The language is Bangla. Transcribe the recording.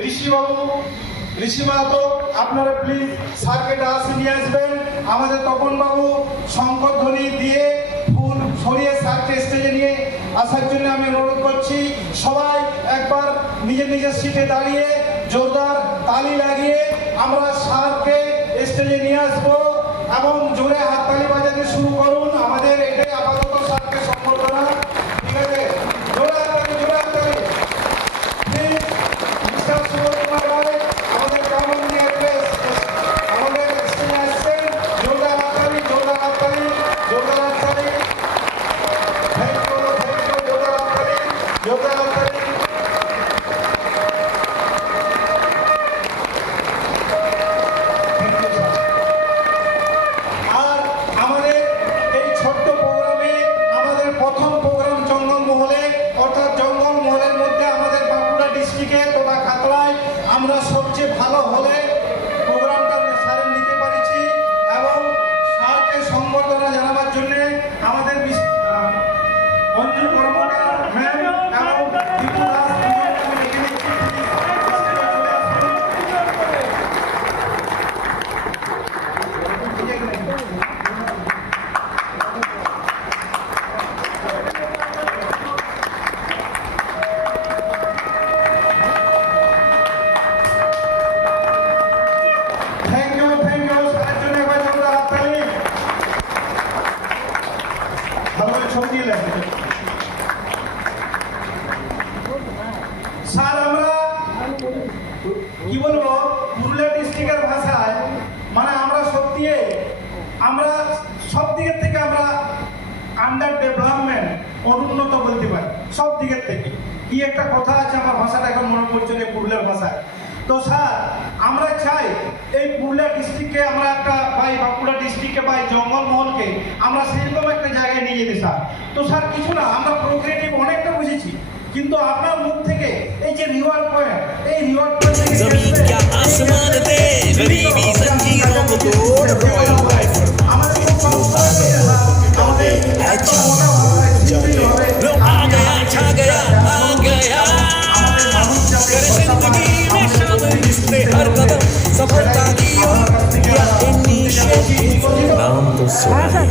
ঋষিবাবু ঋষি মাহাতো আপনারা প্লিজ স্যারকে ডান্সে নিয়ে আসবেন। আমাদের তপন বাবু শঙ্কর ধ্বনি দিয়ে ফুল সরিয়ে স্যারকে স্টেজে নিয়ে আসার জন্য আমি অনুরোধ করছি, সবাই একবার নিজের নিজের সিটে দাঁড়িয়ে জোরদার তালি লাগিয়ে আমরা স্যারকে স্টেজে নিয়ে আসব এবং জোরে হাততালি আমরা সবচেয়ে ভালো দিয়ে লেখেন স্যার, আমরা কি বলব, পুরুলিয়া ডিস্ট্রিক্টের ভাষায় মানে আমরা সত্যি আমরা সব দিকের থেকে আমরা আন্ডার ডেভেলপমেন্ট অনুন্নত বলতে পারি সব দিকের থেকে। কি একটা কথা আছে, আমার ভাষাটা এখন মনে পড়ছে না পুরুলিয়ার ভাষায়। তো স্যার, আমরা চাই এই পুরুলিয়া ডিস্ট্রিক্টকে আমরা একটা বা বাঁকুড়া ডিস্ট্রিক্টকে বা জঙ্গলমহলকে, আমরা সেরকম একটা জায়গায় যেতে স্যার তো স্যার কিছু না আমরা প্রোগ্রেটিভ অনেকটা বুঝেছি কিন্তু আপনার মুখ থেকে এই যে রিওয়ার্ড পয়েন্ট এই রিওয়ার্ড পয়েন্ট जमीन क्या आसमान थे गरीबी जंजीरों को तोड़ रॉयल लाइफ আমাদের খুব কষ্ট হচ্ছে, স্যার। আমাদের এত মোটা ভাষা শিখতেই হবে। लो आ गया छा गया आ गया আমাদের মানুষ যাতে कर কথা जिंदगी Fernando Soraya.